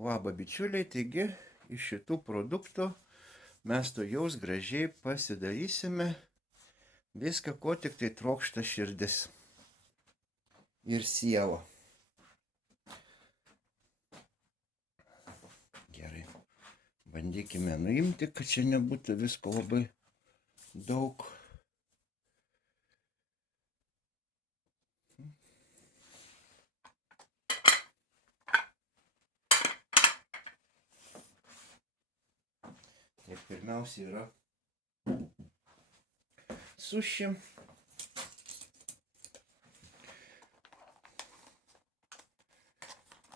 Labą bičiuliai, taigi iš šitų produktų mes tuojaus gražiai pasidarysime viską, ko tik tai trokšta širdis ir siela. Gerai, bandykime nuimti, kad čia nebūtų visko labai daug. Tai pirmiausia yra suši.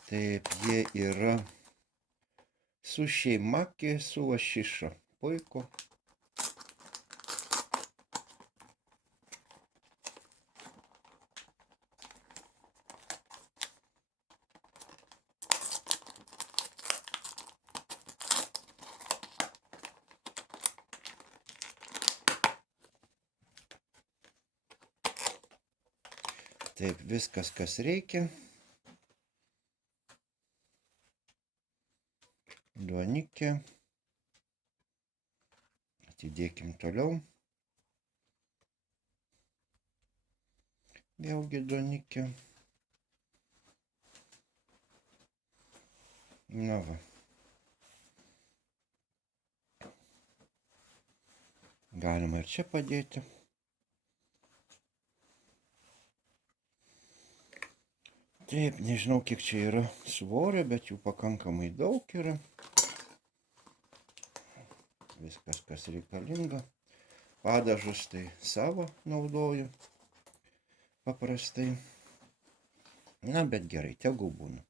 Taip, jie yra sušiai maki su lašiša. Puiku. Taip, viskas, kas reikia. Duonikė. Atidėkim toliau. Vėlgi duonikė. Na va. Galima ir čia padėti. Taip, nežinau, kiek čia yra svorio, bet jų pakankamai daug yra. Viskas, kas reikalinga. Padažus tai savo naudoju paprastai. Na, bet gerai, tegu būna.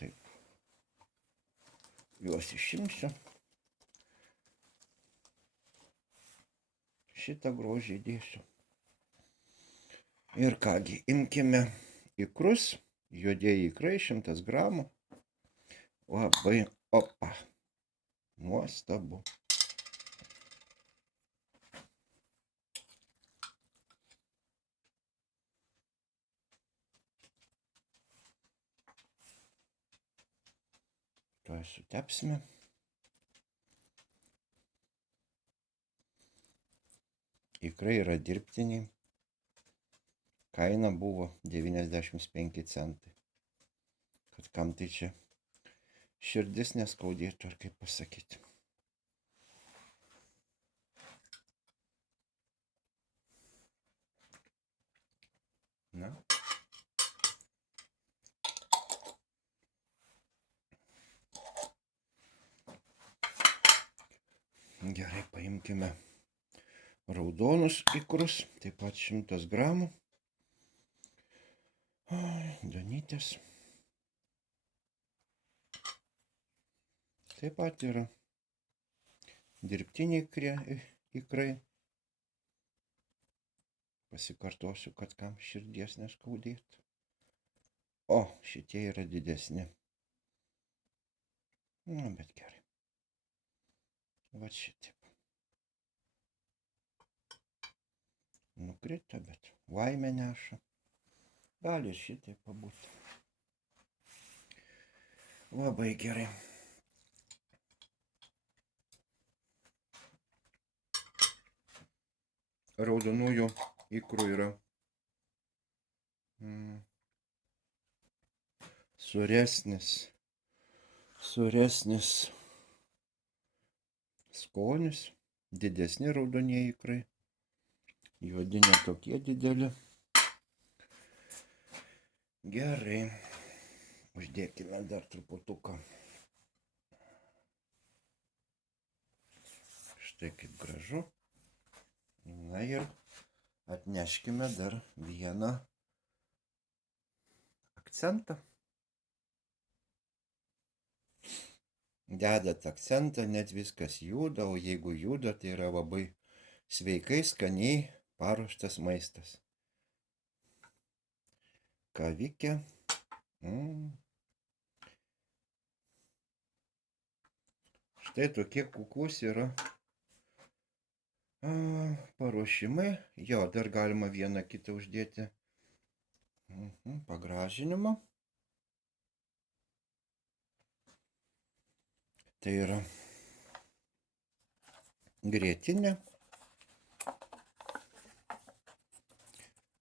Taip. Juos išimsiu. Šitą grožį dėsiu. Ir kągi, imkime ikrus, juodieji ikrai 100 gramų. Labai, opa, nuostabu. Tuoj sutepsime. Ikrai yra dirbtiniai. Kaina buvo 95 centai. Kad kam tai čia širdis neskaudėtų, ar kaip pasakyti. Na. Gerai, paimkime raudonus ikrus, taip pat 100 gramų. Duonytės. Taip pat yra dirbtiniai ikrai. Pasikartosiu, kad kam širdies neskaudėtų. O, šitie yra didesni. Na, bet gerai. Va šitaip. Nukrito, bet laimę neša. Gali šitaip pabūti. Labai gerai. Raudonųjų ikrų yra suresnis skonis, didesni raudonieji ikrai, juodi ne tokie dideli. Gerai, uždėkime dar truputuką. Štai kaip gražu. Na ir atneškime dar vieną akcentą. Dedat akcentą, net viskas juda, o jeigu juda, tai yra labai sveikai, skaniai paruoštas maistas. Kavikė. Štai tokie kuklus yra paruošimai. Jo, dar galima vieną kitą uždėti pagražinimą. Tai yra grietinė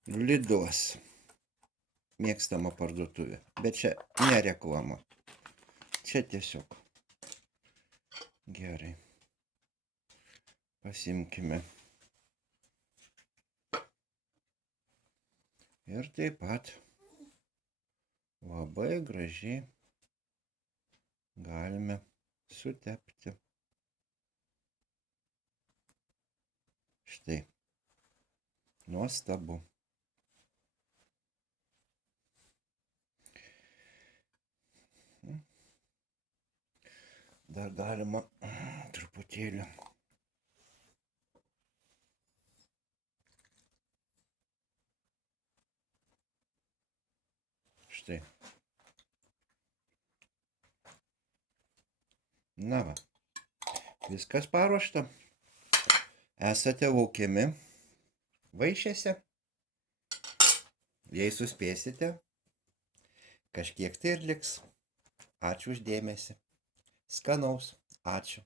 Lidos mėgstama parduotuvė, bet čia ne reklama, čia tiesiog. Gerai, pasimkime. Ir taip pat labai gražiai galime sutepti. Štai, nuostabu. Dar galima truputėlį štai. Na va, viskas paruošta. Esate laukiami vaišėse. Jei suspėsite, kažkiek tai ir liks. Ačiū už dėmesį. Skanaus. Ačiū.